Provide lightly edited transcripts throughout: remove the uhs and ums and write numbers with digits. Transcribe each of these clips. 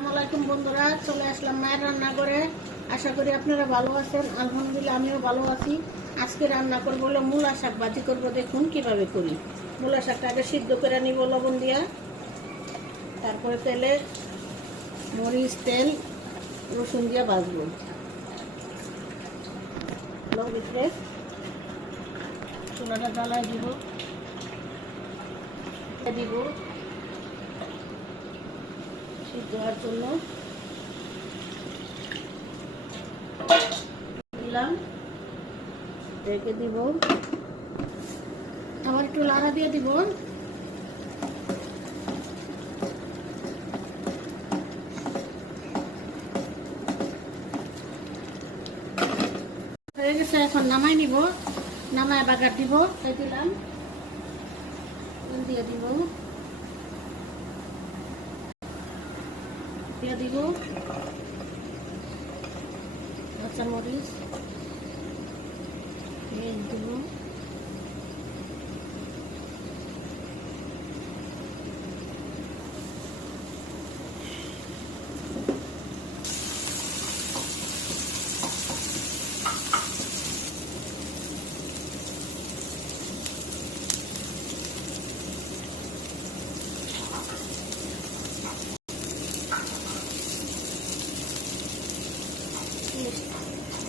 আসসালামু আলাইকুম বন্ধুরা, চলে আসলাম মায়ের রান্না করে। আশা করি আপনারা ভালো আছেন। আলহামদুলিল্লাহ আমিও ভালো আছি। আজকে রান্না করবো হলো মূলা শাক ভাজি করবো। দেখুন কিভাবে করি। মূলা শাকটা আগে সিদ্ধ করে নিব লবণ দিয়া, তারপরে তেলে মরিচ তেল রসুন দিয়া ভাজবো। ভিতরে চুলাটা জ্বালায় দিব সিদ্ধ হওয়ার জন্য দিলাম, রেখে দিব। আবার একটু লাড়া দিয়ে দিব। হয়ে গেছে, এখন নামাই নিব। নামায় বাগার দিব, তাই দিলাম, দিয়ে দিব, দিয়ে দিব কাঁচামরিচ, দিব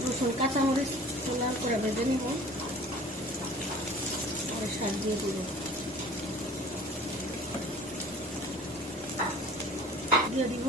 রসুন কাঁচামরিচ লাল করে ভেজে নিব, আর শাক দিয়ে দিব, দিয়ে দিব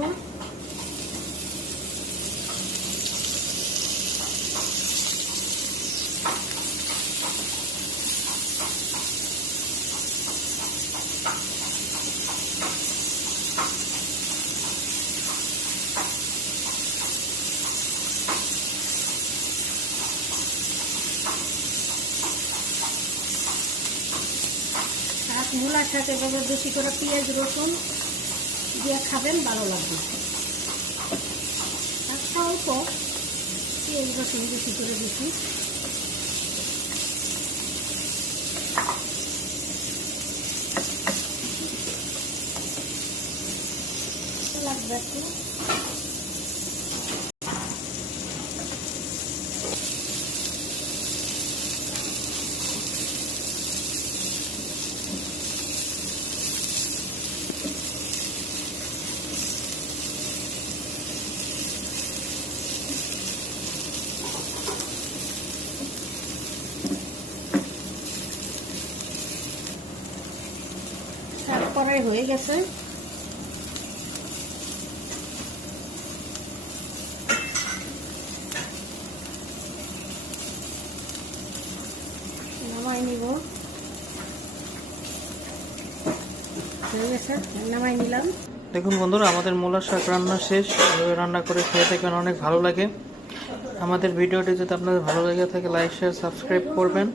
মূলা শাক। এভাবে বেশি করে পেঁয়াজ রসুন দিয়ে খাবেন, ভালো লাগবে। শাকটা অল্প, পেঁয়াজ রসুন বেশি করে দিচ্ছি লাগবে একটু। তারপরে হয়ে গেছে, নামাই নিব। হয়ে গেছে, নামাই নিলাম। দেখুন বন্ধুরা, আমাদের মূলা শাক রান্না শেষ। এভাবে রান্না করে খেয়ে থাকবেন, অনেক ভালো লাগে। আমাদের ভিডিওটি যদি আপনাদের ভালো লেগে থাকে, লাইক শেয়ার সাবস্ক্রাইব করবেন।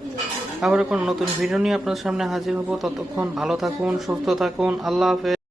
আবার কোনো নতুন ভিডিও নিয়ে আপনাদের সামনে হাজির হব। ততক্ষণ ভালো থাকুন, সুস্থ থাকুন। আল্লাহ হাফেজ।